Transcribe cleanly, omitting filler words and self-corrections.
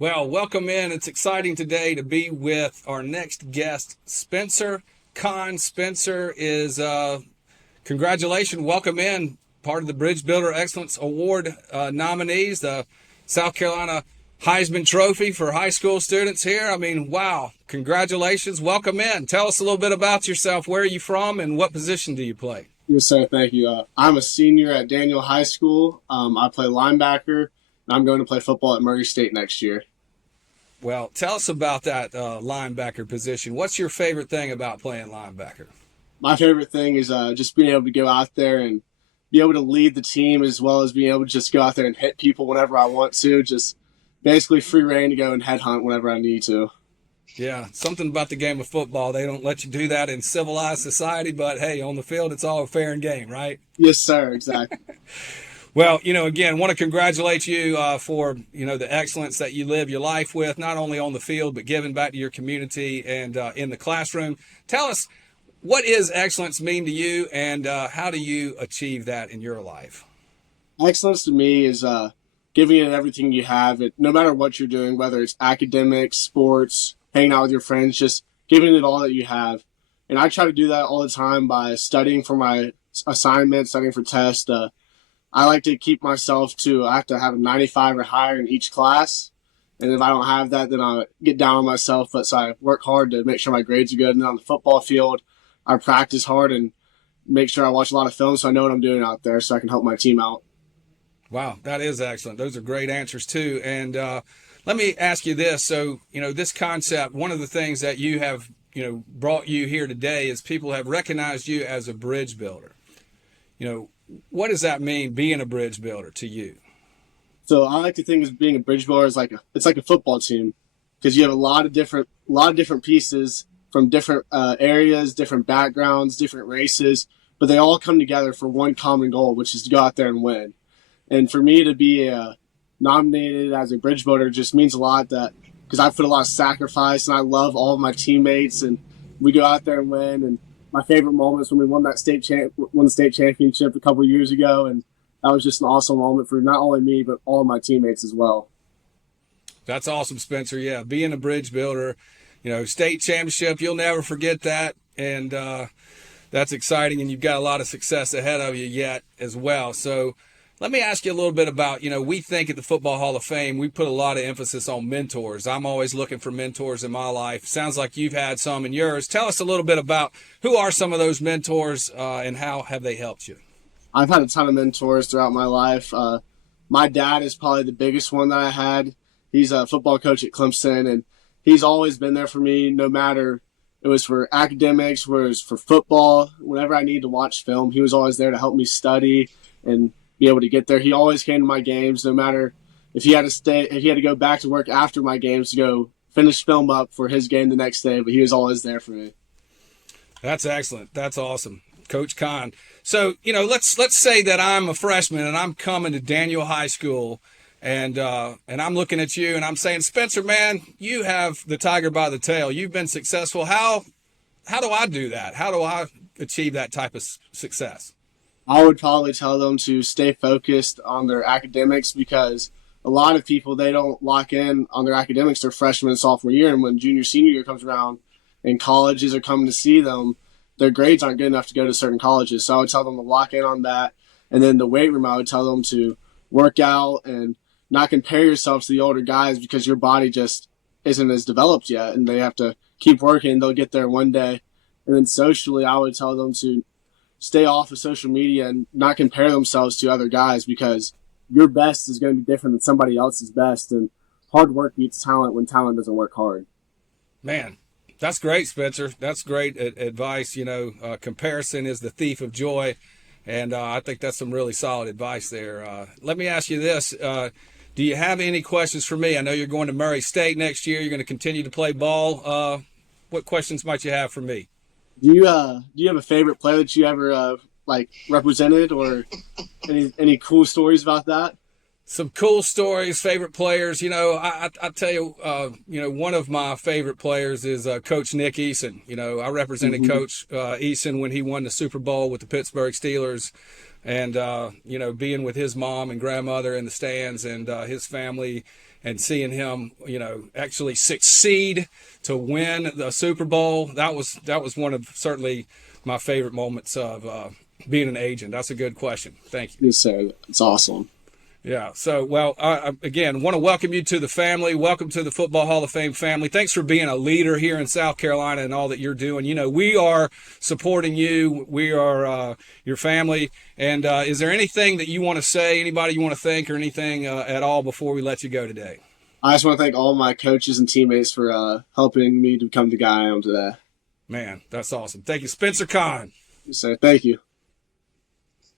Well, welcome in. It's exciting today to be with our next guest, Spencer Conn. Spencer is, congratulations, welcome in, part of the Bridge Builder Excellence Award nominees, the South Carolina Heisman Trophy for high school students here. I mean, wow, congratulations, welcome in. Tell us a little bit about yourself. Where are you from and what position do you play? Yes, sir. Thank you. I'm a senior at Daniel High School. I play linebacker, and I'm going to play football at Murray State next year. Well, tell us about that linebacker position. What's your favorite thing about playing linebacker? My favorite thing is just being able to go out there and be able to lead the team, as well as being able to just go out there and hit people whenever I want to. Just basically free reign to go and headhunt whenever I need to. Yeah, something about the game of football. They don't let you do that in civilized society, but hey, on the field, it's all fair and game, right? Yes, sir. Exactly. Well, again, want to congratulate you for, the excellence that you live your life with, not only on the field, but giving back to your community and in the classroom. Tell us, what does excellence mean to you, and how do you achieve that in your life? Excellence to me is giving it everything you have, no matter what you're doing, whether it's academics, sports, hanging out with your friends, just giving it all that you have. And I try to do that all the time by studying for my assignments, studying for tests. I like to keep myself I have to have a 95 or higher in each class. And if I don't have that, then I get down on myself. But so I work hard to make sure my grades are good. And then on the football field, I practice hard and make sure I watch a lot of film so I know what I'm doing out there so I can help my team out. Wow, that is excellent. Those are great answers too. And let me ask you this. So, this concept, one of the things that you have, brought you here today is people have recognized you as a bridge builder. What does that mean, being a bridge builder to you? So I like to think of being a bridge builder as it's like a football team, because you have a lot of different pieces from different areas, different backgrounds, different races, but they all come together for one common goal, which is to go out there and win. And for me to be nominated as a bridge builder just means a lot, that because I put a lot of sacrifice and I love all of my teammates, and we go out there and win. And my favorite moments when we won the state championship a couple of years ago, and that was just an awesome moment for not only me but all of my teammates as well. That's awesome, Spencer. Yeah, being a bridge builder, state championship, you'll never forget that, and that's exciting. And you've got a lot of success ahead of you yet as well. So let me ask you a little bit about, we think at the Football Hall of Fame, we put a lot of emphasis on mentors. I'm always looking for mentors in my life. Sounds like you've had some in yours. Tell us a little bit about who are some of those mentors and how have they helped you? I've had a ton of mentors throughout my life. My dad is probably the biggest one that I had. He's a football coach at Clemson, and he's always been there for me, no matter it was for academics, whether it was for football. Whenever I needed to watch film, he was always there to help me study and be able to get there. He always came to my games, no matter if he had to go back to work after my games to go finish film up for his game the next day, but he was always there for me. That's excellent. That's awesome, Coach Conn. So, let's say that I'm a freshman and I'm coming to Daniel High School, and I'm looking at you and I'm saying, Spencer, man, you have the tiger by the tail. You've been successful. How do I do that? How do I achieve that type of success? I would probably tell them to stay focused on their academics, because a lot of people, they don't lock in on their academics their freshman and sophomore year. And when junior, senior year comes around and colleges are coming to see them, their grades aren't good enough to go to certain colleges. So I would tell them to lock in on that. And then the weight room, I would tell them to work out and not compare yourself to the older guys, because your body just isn't as developed yet. And they have to keep working. They'll get there one day. And then socially, I would tell them to stay off of social media and not compare themselves to other guys, because your best is going to be different than somebody else's best. And hard work beats talent when talent doesn't work hard. Man, that's great, Spencer. That's great advice. Comparison is the thief of joy. And I think that's some really solid advice there. Let me ask you this. Do you have any questions for me? I know you're going to Murray State next year. You're going to continue to play ball. What questions might you have for me? Do you have a favorite player that you ever represented, or any cool stories about that? Some cool stories, favorite players. I tell you, one of my favorite players is Coach Nick Eason. I represented Coach Eason when he won the Super Bowl with the Pittsburgh Steelers. and being with his mom and grandmother in the stands and his family, and seeing him actually succeed to win the Super Bowl. That was one of certainly my favorite moments of being an agent. That's a good question. Thank you. Yes, sir. It's awesome. Yeah. So, well, again, want to welcome you to the family. Welcome to the Football Hall of Fame family. Thanks for being a leader here in South Carolina and all that you're doing. We are supporting you. We are your family. And is there anything that you want to say, anybody you want to thank or anything at all before we let you go today? I just want to thank all my coaches and teammates for helping me to become the guy I am today. Man, that's awesome. Thank you, Spencer Conn. Yes, sir. Thank you.